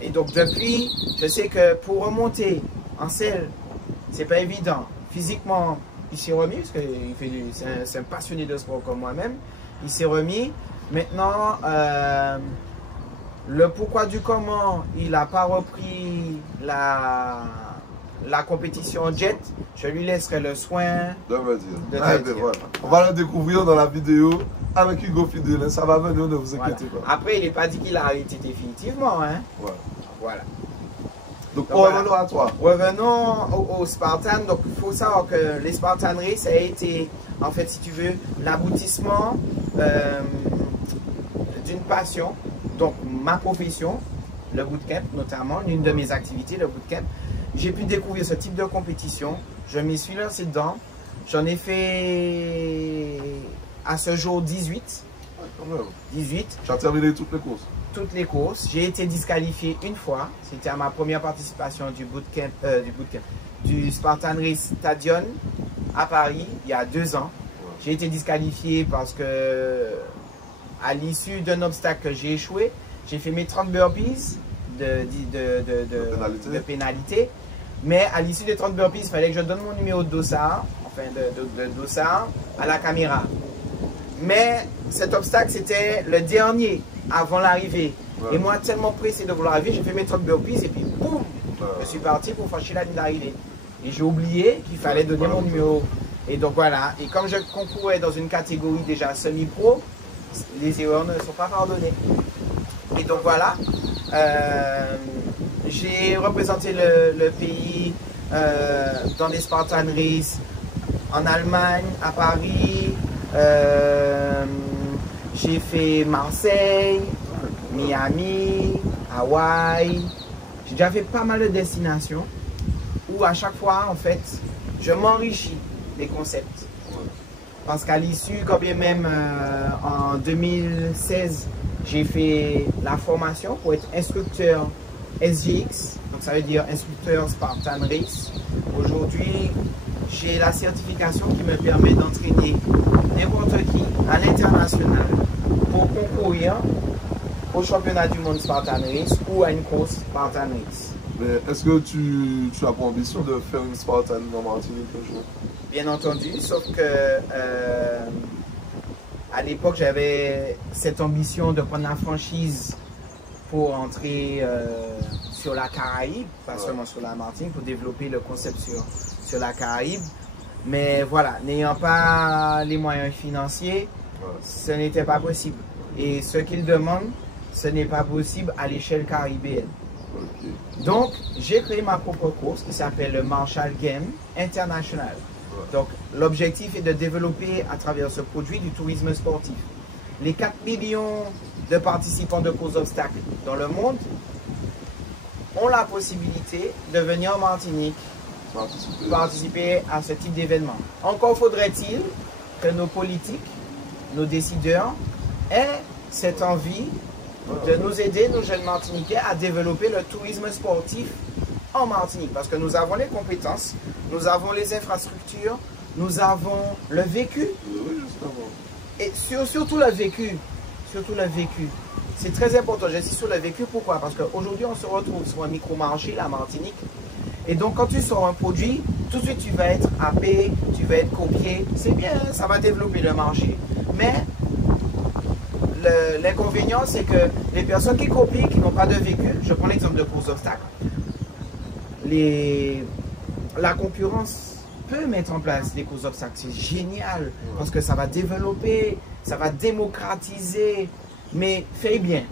Et donc depuis, je sais que pour remonter en selle, c'est pas évident. Physiquement, il s'est remis, parce que c'est un passionné de sport comme moi-même. Il s'est remis. Maintenant, le pourquoi du comment, il n'a pas repris la compétition jet, je lui laisserai le soin de me dire. De Ben voilà. On va le découvrir dans la vidéo avec Hugo Fidèle. Ça va venir, ne vous inquiétez pas. Après, il n'est pas dit qu'il a arrêté définitivement. Hein. Voilà. Donc revenons à toi. Revenons au Spartan. Donc, il faut savoir que les Spartan Race a été, en fait, si tu veux, l'aboutissement d'une passion. Donc, ma profession, le bootcamp notamment, l'une de mes activités, le bootcamp. J'ai pu découvrir ce type de compétition. Je m'y suis lancé dedans. J'en ai fait à ce jour 18. Ouais, 18. Tu as terminé toutes les courses? Toutes les courses. J'ai été disqualifié une fois. C'était à ma première participation du Spartan Race Stadion à Paris, il y a 2 ans. Ouais. J'ai été disqualifié parce que, à l'issue d'un obstacle que j'ai échoué, j'ai fait mes 30 burpees de pénalité. Mais à l'issue des 30 burpees, il fallait que je donne mon numéro de dossard, de dossard, à la caméra. Mais cet obstacle, c'était le dernier avant l'arrivée. Ouais. Et moi, tellement pressé de vouloir arriver, j'ai fait mes 30 burpees et puis boum, je suis parti pour franchir la ligne d'arrivée. Et j'ai oublié qu'il fallait donner mon numéro. Et donc voilà. Et comme je concourais dans une catégorie déjà semi-pro, les erreurs ne sont pas pardonnées. Et donc voilà. J'ai représenté le pays dans des Spartan Race en Allemagne, à Paris. J'ai fait Marseille, Miami, Hawaï. J'ai déjà fait pas mal de destinations où à chaque fois, en fait, je m'enrichis des concepts. Parce qu'à l'issue, quand bien même en 2016, j'ai fait la formation pour être instructeur SGX, donc ça veut dire instructeur Spartan Race. Aujourd'hui, j'ai la certification qui me permet d'entraîner n'importe qui à l'international pour concourir au championnat du monde Spartan Race ou à une course Spartan Race. Mais est-ce que tu as pour ambition de faire une Spartan en Martinique un jour? Bien entendu, sauf que à l'époque j'avais cette ambition de prendre la franchise pour entrer sur la Caraïbe, pas seulement sur la Martinique, pour développer le concept sur la Caraïbe. Mais voilà, n'ayant pas les moyens financiers, ce n'était pas possible. Et ce qu'ils demandent, ce n'est pas possible à l'échelle caribéenne. Donc, j'ai créé ma propre course qui s'appelle le Marshall Game International. Donc, l'objectif est de développer à travers ce produit du tourisme sportif. Les 4 millions de participants de courses d'obstacles dans le monde ont la possibilité de venir en Martinique participer à ce type d'événement. Encore faudrait-il que nos politiques, nos décideurs aient cette envie de nous aider, nos jeunes Martiniquais, à développer le tourisme sportif en Martinique. Parce que nous avons les compétences, nous avons les infrastructures, nous avons le vécu. Et surtout le vécu. Surtout le vécu. C'est très important, j'insiste sur le vécu. Pourquoi? Parce qu'aujourd'hui, on se retrouve sur un micro-marché, la Martinique. Et donc, quand tu sors un produit, tout de suite, tu vas être happé, tu vas être copié. C'est bien, ça va développer le marché. Mais l'inconvénient, c'est que les personnes qui copient, qui n'ont pas de vécu, je prends l'exemple de course d'obstacles, la concurrence peut mettre en place des courses d'obstacles. C'est génial, parce que ça va développer, ça va démocratiser, mais fais bien.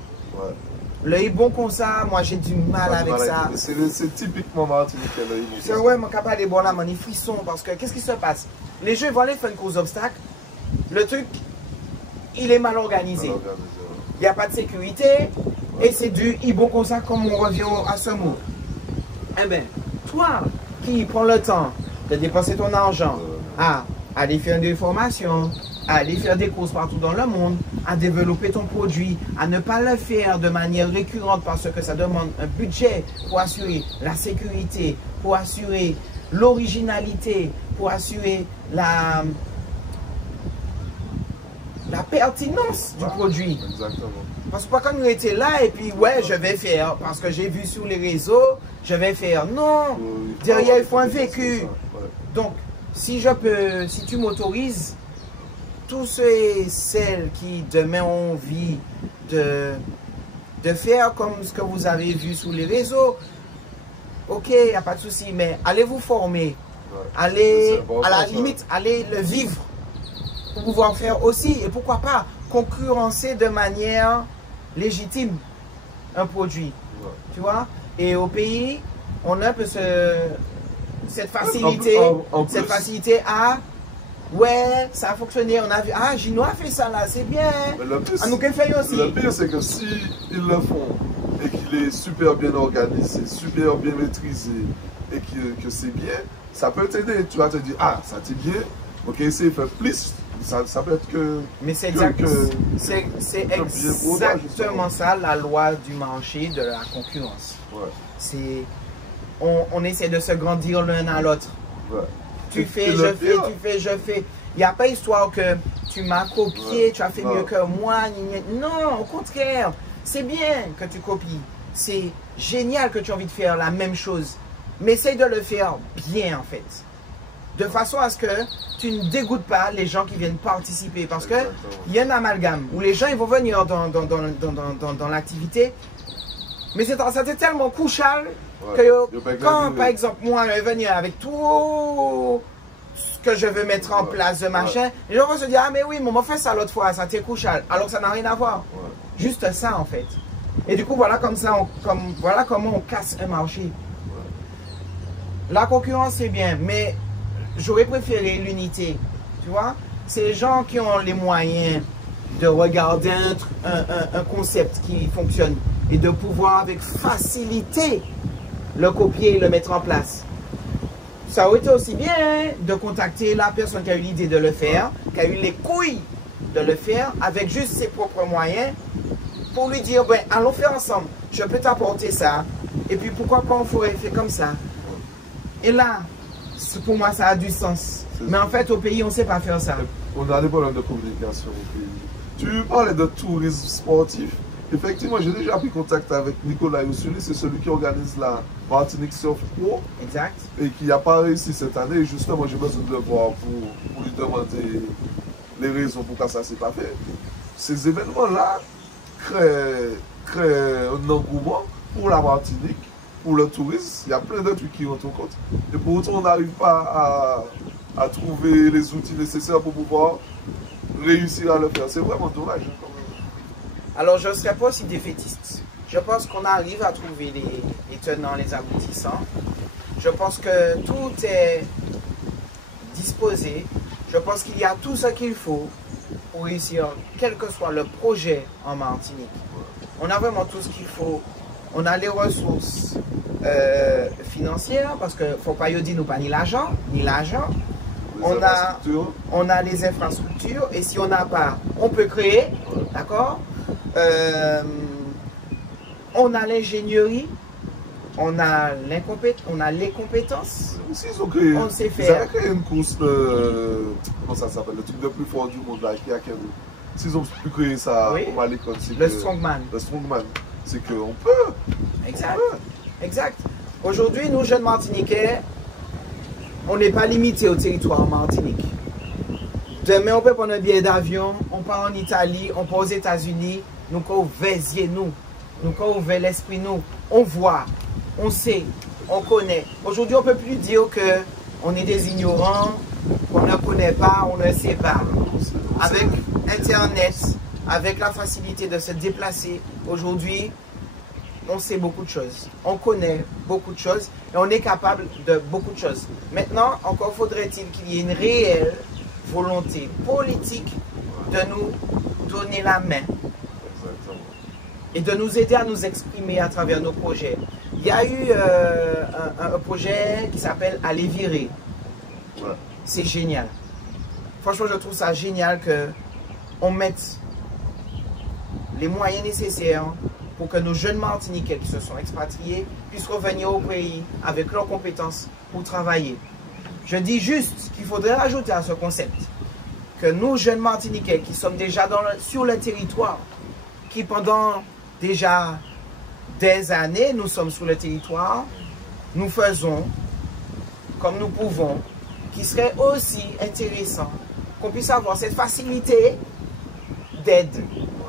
L'œil bon comme ça, moi j'ai du mal avec ça. C'est typiquement martiniquais l'œil bon. C'est ouais, mon capable est bon là, mon frisson, parce que qu'est-ce qui se passe? Les jeux vont aller faire une course d'obstacles, le truc, il est mal organisé. Il n'y a pas de sécurité, et c'est du bon comme ça, comme on revient à ce mot. Eh bien, toi qui prends le temps de dépenser ton argent à aller faire des formations, à aller faire des courses partout dans le monde, à développer ton produit, à ne pas le faire de manière récurrente parce que ça demande un budget pour assurer la sécurité, pour assurer l'originalité, pour assurer la pertinence du produit. Exactement. Parce que pas quand nous étions là et puis ouais, je vais faire parce que j'ai vu sur les réseaux, je vais faire. Non, derrière il faut un vécu. Donc, si tu m'autorises, tous ceux et celles qui demain ont envie de faire comme ce que vous avez vu sur les réseaux, ok, il n'y a pas de souci, mais allez vous former, allez, à la limite, allez le vivre pour pouvoir faire aussi, et pourquoi pas concurrencer de manière légitime un produit, tu vois. Et au pays, on a un peu cette facilité, cette facilité à, ouais, ça a fonctionné, on a vu, ah, Gino a fait ça là, c'est bien, nous qu'on fait aussi. Le pire, c'est que si ils le font et qu'il est super bien organisé, super bien maîtrisé et que c'est bien, ça peut t'aider. Tu vas te dire, ah, ça t'est bien, ok, c'est fait plus. Ça peut être que... Mais c'est exactement ça, la loi du marché, de la concurrence. Ouais. On essaie de se grandir l'un à l'autre. Ouais. Tu fais, je fais, tu fais, je fais. Il n'y a pas histoire que tu m'as copié, tu as fait mieux que moi. Non, au contraire. C'est bien que tu copies. C'est génial que tu as envie de faire la même chose. Mais essaye de le faire bien, en fait. De façon à ce que tu ne dégoûtes pas les gens qui viennent participer. Parce qu'il y a un amalgame où les gens ils vont venir dans l'activité. Mais c'est tellement couchal que quand, par exemple, moi, je vais venir avec tout ce que je veux mettre en place de machin, les gens vont se dire, ah mais oui, mais on m'a fait ça l'autre fois, ça t'est couchal. Alors que ça n'a rien à voir. Juste ça, en fait. Et du coup, voilà voilà comment on casse un marché. La concurrence, c'est bien, mais j'aurais préféré l'unité, tu vois. C'est les gens qui ont les moyens de regarder un concept qui fonctionne et de pouvoir avec facilité le copier et le mettre en place. Ça aurait été aussi bien de contacter la personne qui a eu l'idée de le faire, qui a eu les couilles de le faire avec juste ses propres moyens pour lui dire, ben, allons faire ensemble, je peux t'apporter ça, et puis pourquoi pas on ferait faire comme ça. Et là, pour moi, ça a du sens. Mais en fait, au pays, on ne sait pas faire ça. On a des problèmes de communication au pays. Tu parlais de tourisme sportif. Effectivement, j'ai déjà pris contact avec Nicolas Yossuli, c'est celui qui organise la Martinique Surf Pro. Exact. Et qui n'a pas réussi cette année. Et justement, j'ai besoin de le voir pour lui demander les raisons pourquoi ça ne s'est pas fait. Ces événements-là créent un engouement pour la Martinique, pour le tourisme. Il y a plein de trucs qui rentrent en compte. Et pour autant, on n'arrive pas à trouver les outils nécessaires pour pouvoir réussir à le faire. C'est vraiment dommage. Alors, je ne serais pas aussi défaitiste. Je pense qu'on arrive à trouver les tenants, les aboutissants. Je pense que tout est disposé. Je pense qu'il y a tout ce qu'il faut pour réussir, quel que soit le projet en Martinique. On a vraiment tout ce qu'il faut. On a les ressources financières, parce qu'il ne faut pas y dire nous pas ni l'argent. On a les infrastructures, et si on n'a pas, on peut créer, d'accord? On a l'ingénierie, on a les compétences. On sait faire. Ils ont créé une course, comment ça s'appelle, le truc le plus fort du monde là, qui a créé. S'ils ont pu créer ça, oui. on va l'école. Le strongman. Le strongman, c'est qu'on peut. Exact. Exact. Aujourd'hui, nous, jeunes Martiniquais, on n'est pas limité au territoire Martinique. Demain, on peut prendre un billet d'avion, on part en Italie, on part aux États-Unis, nous qu'on nous qu'on ouvert l'esprit, on voit, on sait, on connaît. Aujourd'hui, on ne peut plus dire qu'on est des ignorants, qu'on ne connaît pas, on ne sait pas. Avec Internet, avec la facilité de se déplacer, aujourd'hui, on sait beaucoup de choses. On connaît beaucoup de choses et on est capable de beaucoup de choses. Maintenant, encore faudrait-il qu'il y ait une réelle volonté politique de nous donner la main et de nous aider à nous exprimer à travers nos projets. Il y a eu un projet qui s'appelle Aller virer. C'est génial. Franchement, je trouve ça génial qu'on mette les moyens nécessaires pour que nos jeunes Martiniquais qui se sont expatriés puissent revenir au pays avec leurs compétences pour travailler. Je dis juste qu'il faudrait rajouter à ce concept que nous, jeunes Martiniquais, qui sommes déjà sur le territoire, qui pendant déjà des années, nous sommes sur le territoire, nous faisons comme nous pouvons, qui serait aussi intéressant qu'on puisse avoir cette facilité d'aide,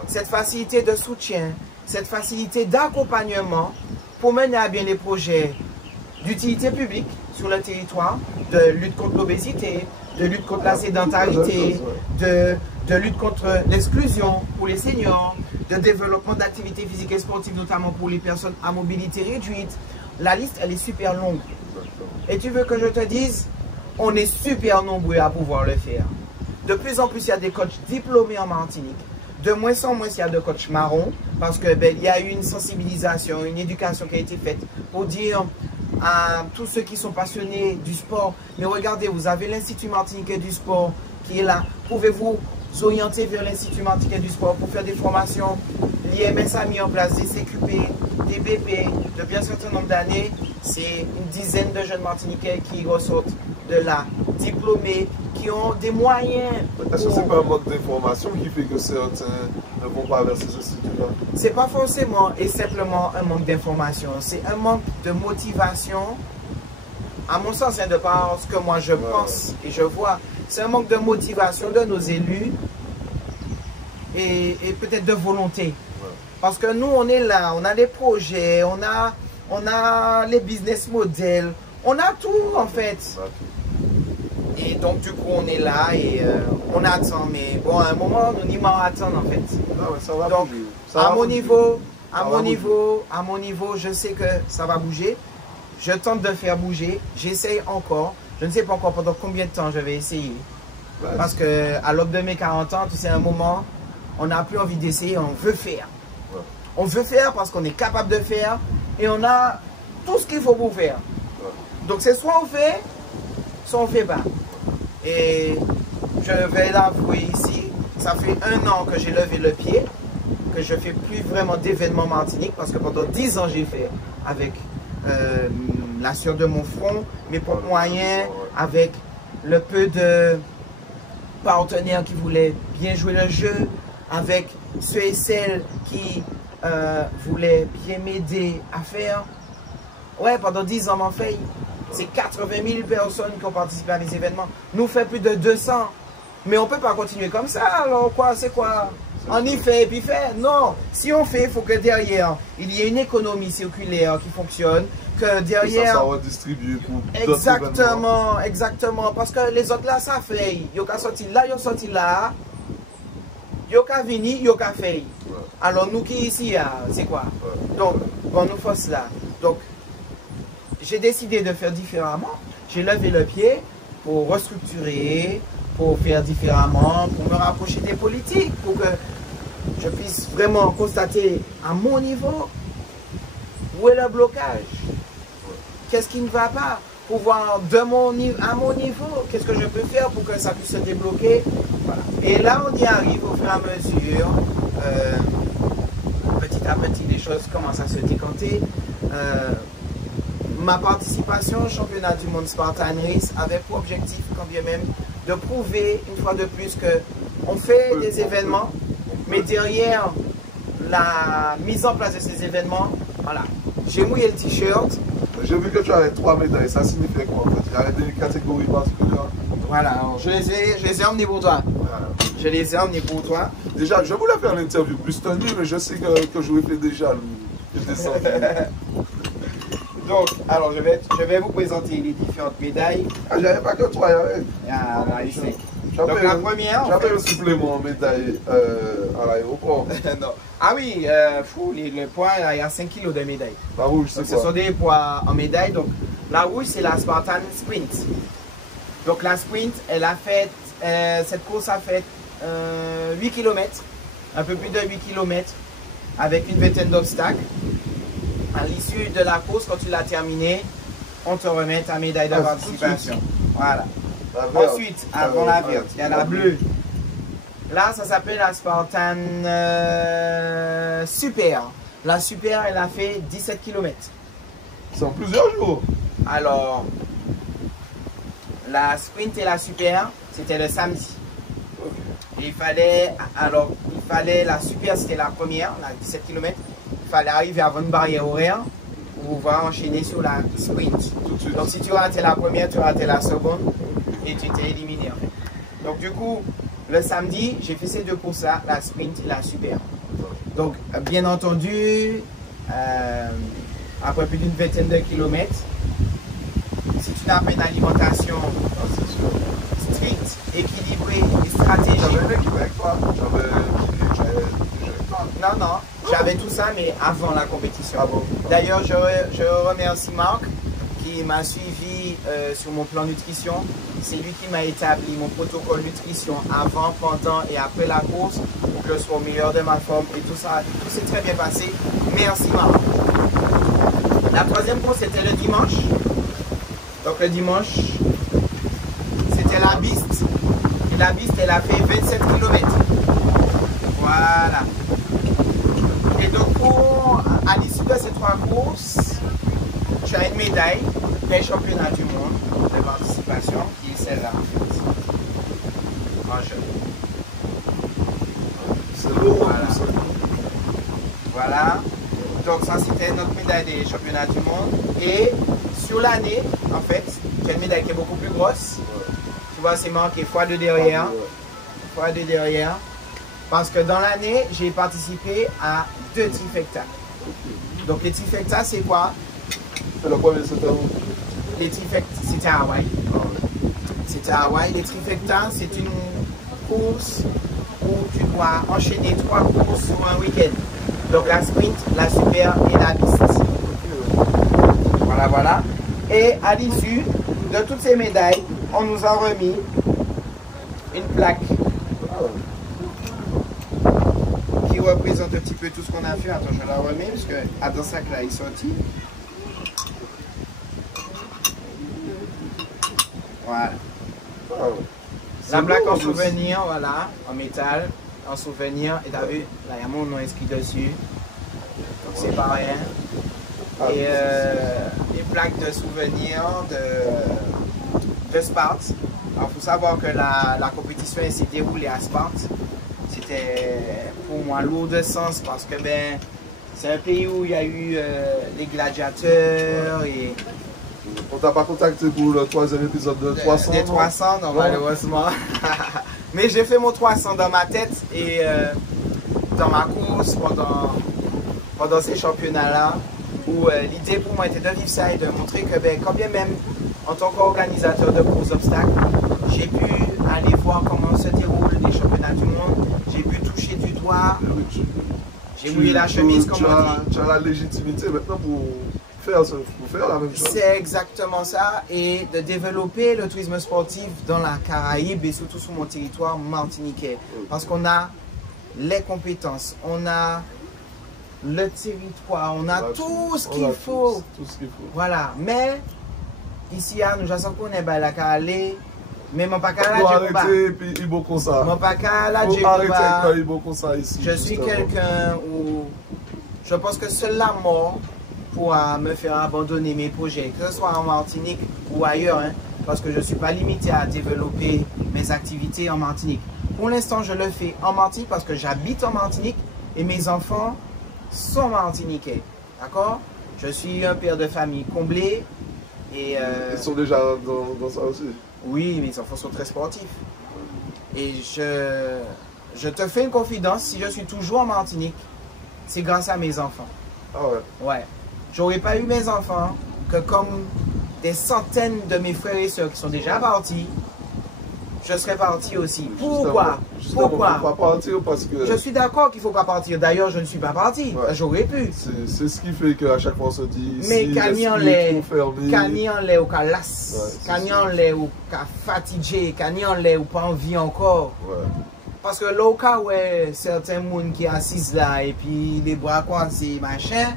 cette facilité de soutien, cette facilité d'accompagnement pour mener à bien les projets d'utilité publique sur le territoire, de lutte contre l'obésité, de lutte contre la sédentarité, de lutte contre l'exclusion pour les seniors, de développement d'activités physiques et sportives, notamment pour les personnes à mobilité réduite. La liste, elle est super longue. Et tu veux que je te dise, on est super nombreux à pouvoir le faire. De plus en plus, il y a des coachs diplômés en Martinique. De moins en moins, il y a de coachs marrons, parce que il y a eu une sensibilisation, une éducation qui a été faite pour dire à tous ceux qui sont passionnés du sport, mais regardez, vous avez l'Institut Martiniquais du sport qui est là. Pouvez-vous orienter vers l'Institut Martiniquais du sport pour faire des formations? L'IMS a mis en place des CQP, des BP depuis un certain nombre d'années. C'est une dizaine de jeunes Martiniquais qui ressortent de là, diplômés, qui ont des moyens. Est-ce que ce n'est pas un manque d'information qui fait que certains ne vont pas vers ces instituts-là? C'est pas forcément et simplement un manque d'information, c'est un manque de motivation. À mon sens, de par ce que moi je pense et je vois, c'est un manque de motivation de nos élus et peut-être de volonté. Parce que nous, on est là, on a des projets, on a les business models, on a tout en fait. Et donc du coup, on est là et on attend. Mais bon, à un moment, on n'y m'en attend en fait. Ah ouais, ça va donc, bouger. À mon niveau, je sais que ça va bouger. Je tente de faire bouger. J'essaye encore. Je ne sais pas encore pendant combien de temps je vais essayer. Parce que à l'aube de mes 40 ans, tu sais, un moment, on n'a plus envie d'essayer, on veut faire. Ouais. On veut faire parce qu'on est capable de faire et on a tout ce qu'il faut pour faire. Ouais. Donc c'est soit on fait, soit on ne fait pas. Et je vais l'avouer ici, ça fait 1 an que j'ai levé le pied, que je ne fais plus vraiment d'événements Martinique parce que pendant 10 ans j'ai fait avec la sueur de mon front, mes propres moyens, avec le peu de partenaires qui voulaient bien jouer le jeu, avec ceux et celles qui voulaient bien m'aider à faire. Ouais, pendant 10 ans, m'en fait. C'est 80 000 personnes qui ont participé à des événements. Nous fait plus de 200. Mais on ne peut pas continuer comme ça. Alors quoi, c'est quoi? On y fait et puis fait. Non. Si on fait, il faut que derrière, il y ait une économie circulaire qui fonctionne. Que derrière... ça va distribuer pour exactement, exactement. Parce que les autres là, ça fait. Ils ont sorti là, ils ont sorti là. Ils ont venu, ils ont fait. Alors nous qui ici, c'est quoi? Donc, on nous force là. Donc, j'ai décidé de faire différemment. J'ai levé le pied pour restructurer, pour faire différemment, pour me rapprocher des politiques, pour que je puisse vraiment constater à mon niveau où est le blocage. Qu'est-ce qui ne va pas? Pour voir à mon niveau, qu'est-ce que je peux faire pour que ça puisse se débloquer. Voilà. Et là, on y arrive au fur et à mesure. Petit à petit, les choses commencent à se décanter. Ma participation au championnat du monde Spartan Race avait pour objectif, quand bien même, de prouver une fois de plus qu'on fait des événements, mais derrière la mise en place de ces événements, voilà, j'ai mouillé le t-shirt. J'ai vu que tu avais 3 médailles, ça signifie quoi en fait? Il y avait des catégories particulières. Voilà, alors je les ai emmenés pour toi. Voilà. Je les ai emmenés pour toi. Déjà, je voulais faire l'interview plus tendue, mais je sais que je l'ai fait déjà. Donc, alors je vais vous présenter les différentes médailles. Ah, j'avais pas que 3, il y avait. Ah, là, ici. Donc la première... J'avais un supplément en médaille à l'aéroport. Non. Ah oui, le poids, il y a 5 kg de médailles. La rouge, c'est quoi? Ce sont des poids en médaille. Donc la rouge, c'est la Spartan Sprint. Donc la Sprint, elle a fait, cette course a fait 8 km, un peu plus de 8 km, avec une vingtaine d'obstacles. À l'issue de la course, quand tu l'as terminée, on te remet ta médaille de participation. Voilà. Ensuite, avant la verte, il y a la bleue. Là, ça s'appelle la Spartan Super. La Super, elle a fait 17 km. C'est en plusieurs jours. Alors, la Sprint et la Super, c'était le samedi. Et il fallait, la super, c'était la première, la 17 km. Il fallait arriver avant une barrière horaire pour pouvoir enchaîner sur la sprint. Donc si tu ratais la première, tu ratais la seconde et tu étais éliminé en fait. Donc du coup, le samedi, j'ai fait ces deux courses-là, la sprint et la super. Donc bien entendu, après plus d'une vingtaine de kilomètres, si tu n'as pas une alimentation stricte, équilibrée et stratégique. J'avais une équipe avec toi. Non, j'avais tout ça, mais avant la compétition. Ah bon? D'ailleurs, je remercie Marc qui m'a suivi sur mon plan nutrition. C'est lui qui m'a établi mon protocole nutrition avant, pendant et après la course pour que je sois au meilleur de ma forme et tout ça. Tout s'est très bien passé. Merci Marc. La troisième course, c'était le dimanche. Donc le dimanche, c'était la Biste. Et la Biste, elle a fait 27 km. Voilà. Et donc pour à l'issue de ces trois courses, tu as une médaille des championnats du monde de participation qui est celle-là en jeu. C'est lourd. Voilà. Voilà. Donc ça c'était notre médaille des championnats du monde. Et sur l'année, en fait, j'ai une médaille qui est beaucoup plus grosse. Ouais. Tu vois, c'est marqué x2 derrière. x2 derrière. Parce que dans l'année, j'ai participé à 2 trifectas. Donc les trifectas, c'est quoi? C'est le premier, c'était où? Les trifectas, c'était à Hawaï. C'était à Hawaï. Les trifectas, c'est une course où tu dois enchaîner 3 courses sur un week-end. Donc la sprint, la super et la piste. Voilà, voilà. Et à l'issue de toutes ces médailles, on nous a remis une plaque qui représente un petit peu tout ce qu'on a fait. Attends, je la remets parce que attends, ça que là, il est sorti. Voilà. La plaque en souvenir, voilà, en métal, en souvenir. Et t'as vu, là, il y a mon nom inscrit dessus. Donc c'est pas rien. Et des plaques de souvenirs de Sparte. Alors, il faut savoir que la compétition s'est déroulée à Sparte. C'était pour moi lourd de sens parce que ben, c'est un pays où il y a eu les gladiateurs et... On t'a pas contacté pour le 3e épisode de 300? Des 300, non, malheureusement. Mais j'ai fait mon 300 dans ma tête et dans ma course pendant ces championnats-là, où l'idée pour moi était de vivre ça et de montrer que ben, quand bien même en tant qu'organisateur de courses obstacles, j'ai pu aller voir comment se déroulent les championnats du monde, j'ai pu toucher du doigt, j'ai mouillé la chemise comme on dit. Tu as la légitimité maintenant pour faire la même chose. C'est exactement ça, et de développer le tourisme sportif dans la Caraïbe et surtout sur mon territoire martiniquais. Parce qu'on a les compétences, on a le territoire, on a tout ce qu'il faut. Voilà, mais ici, nous avons qu'on est à la Caraïbe, mais mon pas qu'à la arrêter puis il faut comme ça. Mon pas qu'à la je suis quelqu'un où je pense que seule la mort pourra me faire abandonner mes projets, que ce soit en Martinique ou ailleurs, hein, parce que je ne suis pas limité à développer mes activités en Martinique. Pour l'instant, je le fais en Martinique parce que j'habite en Martinique et mes enfants sont martiniquais. D'accord? Je suis un père de famille comblé et... Ils sont déjà dans ça aussi? Oui, mes enfants sont très sportifs. Et je te fais une confidence, si je suis toujours en Martinique, c'est grâce à mes enfants. Ah ouais? Ouais. J'aurais pas eu mes enfants que comme des centaines de mes frères et sœurs qui sont déjà partis, je serais parti aussi. Pourquoi? Pourquoi? Faut pas partir parce que... Je suis d'accord qu'il ne faut pas partir. D'ailleurs, je ne suis pas parti. Ouais. J'aurais pu. C'est ce qui fait qu'à chaque fois on se dit... Mais si Kani en l'est ou Kalas, Kani en l'est ou fatigué, Kani en l'est ou pas envie encore. Ouais. Parce que là, au cas où certains gens qui assisent là et puis les bras croisés, machin,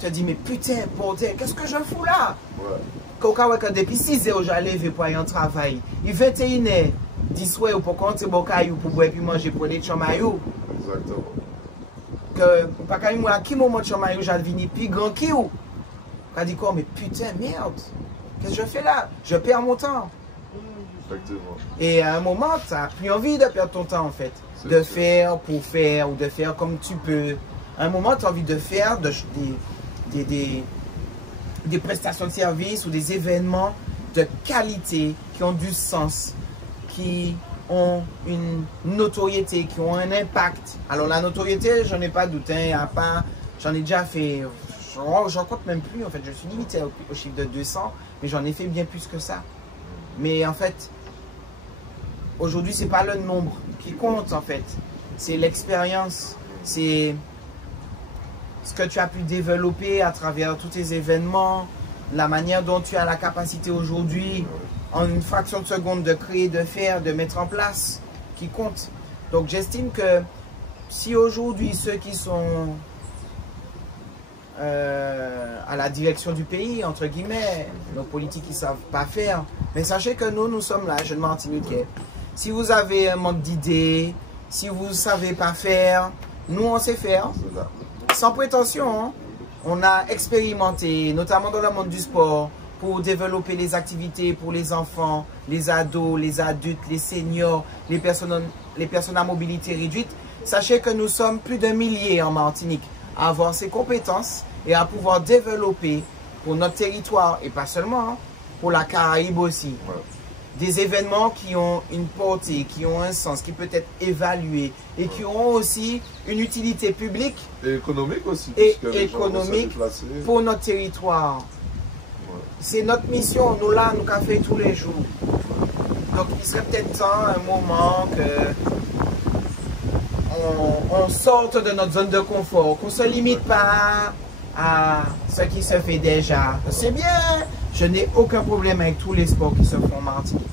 tu te dis, mais putain, bordel, qu'est-ce que je fous là? Ouais. Quand depuis 6 heures, j'allais pour aller en travail. Il 21h, 10 heures pour compter mon caillou pour boire et manger pour les chamailloux. Exactement. Que, pas quand moi, à qui moment de chamaillou, j'ai devenu plus grand qui ou? Quand dit quoi, mais putain, merde, qu'est-ce que je fais là? Je perds mon temps. Effectivement. Et à un moment, tu n'as plus envie de perdre ton temps en fait. De faire pour faire ou de faire comme tu peux. À un moment, tu as envie de faire des prestations de services ou des événements de qualité qui ont du sens, qui ont une notoriété, qui ont un impact. Alors la notoriété, j'en ai pas doute, hein, j'en ai déjà fait, j'en compte même plus en fait, je suis limité au chiffre de 200, mais j'en ai fait bien plus que ça. Mais en fait, aujourd'hui, c'est pas le nombre qui compte en fait, c'est l'expérience, c'est ce que tu as pu développer à travers tous tes événements, la manière dont tu as la capacité aujourd'hui, en une fraction de seconde, de créer, de faire, de mettre en place, qui compte. Donc j'estime que si aujourd'hui ceux qui sont à la direction du pays, entre guillemets, nos politiques ne savent pas faire, mais sachez que nous sommes là, jeunes Martiniquais. Si vous avez un manque d'idées, si vous ne savez pas faire, nous on sait faire. Sans prétention, hein. On a expérimenté, notamment dans le monde du sport, pour développer les activités pour les enfants, les ados, les adultes, les seniors, les personnes à mobilité réduite. Sachez que nous sommes plus d'un millier en Martinique à avoir ces compétences et à pouvoir développer pour notre territoire, et pas seulement, hein, pour la Caraïbe aussi. Ouais. Des événements qui ont une portée, qui ont un sens, qui peut être évalué et qui ont aussi une utilité publique et économique aussi. Et économique pour notre territoire. Ouais. C'est notre mission, nous là, nous qu'à faire tous les jours. Donc il serait peut-être temps, un moment que on sorte de notre zone de confort, qu'on ne se limite pas à ce qui se fait déjà. C'est bien. Je n'ai aucun problème avec tous les sports qui se font en Martinique.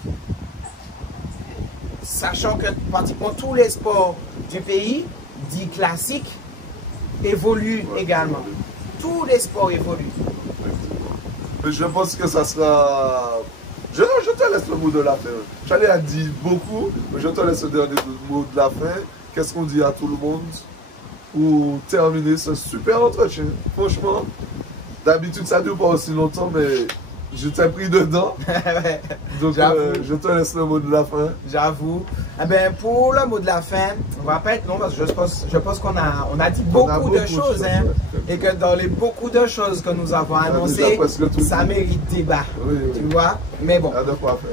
Sachant que pratiquement tous les sports du pays, dits classiques, évoluent également. Tous les sports évoluent. Mais je pense que ça sera... Je te laisse le mot de la fin. J'allais dire beaucoup, mais je te laisse le dernier mot de la fin. Qu'est-ce qu'on dit à tout le monde pour terminer ce super entretien? Franchement, d'habitude ça ne dure pas aussi longtemps, mais... je t'ai pris dedans. Donc je te laisse le mot de la fin. J'avoue. Eh ben, pour le mot de la fin, on va pas être long parce que je pense qu'on a dit beaucoup de choses. Hein, et que dans les beaucoup de choses que nous avons annoncées, ça mérite débat. Oui, oui. Tu vois? Mais bon,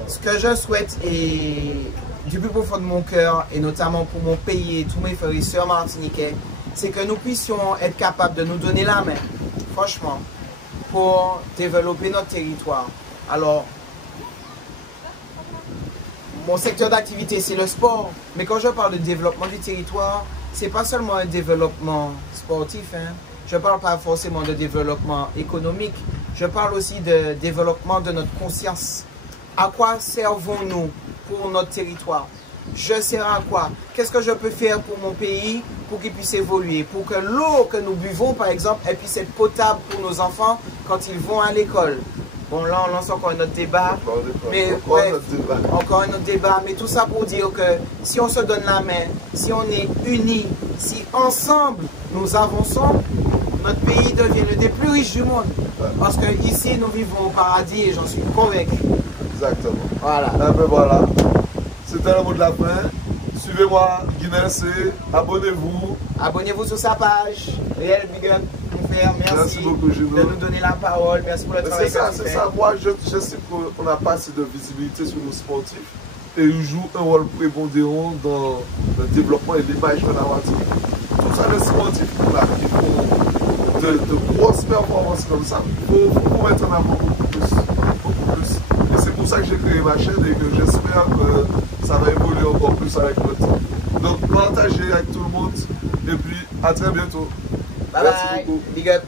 ce que je souhaite et du plus profond de mon cœur, et notamment pour mon pays et tous mes frères et sœurs martiniquais, c'est que nous puissions être capables de nous donner la main. Franchement. Pour développer notre territoire. Alors, mon secteur d'activité, c'est le sport. Mais quand je parle de développement du territoire, c'est pas seulement un développement sportif. Hein. Je ne parle pas forcément de développement économique. Je parle aussi de développement de notre conscience. À quoi servons-nous pour notre territoire? Je sers à quoi? Qu'est-ce que je peux faire pour mon pays pour qu'il puisse évoluer? Pour que l'eau que nous buvons, par exemple, elle puisse être potable pour nos enfants quand ils vont à l'école. Bon, là, on lance encore un autre débat. Encore un autre débat. Mais tout ça pour dire que si on se donne la main, si on est unis, si ensemble nous avançons, notre pays devient l'un des plus riches du monde. Parce que ici, nous vivons au paradis et j'en suis convaincu. Exactement. Voilà. Et ben voilà. C'était le mot de la fin. Suivez-moi, Guinness, et abonnez-vous. Abonnez-vous sur sa page. Réel Big Up, mon frère. Merci beaucoup, Gino, de nous donner la parole. Merci pour le travail que tu fais. C'est ça. Moi, j'estime qu'on n'a pas assez de visibilité sur nos sportifs. Et ils jouent un rôle prépondérant dans le développement et l'image de la Martinique. Tout ça, les sportifs là, qui font de grosses performances comme ça, il faut mettre en avant beaucoup plus. Et c'est pour ça que j'ai créé ma chaîne et que j'espère que ça va évoluer encore plus avec le temps. Donc partagez avec tout le monde et puis à très bientôt. Bye bye. Big up.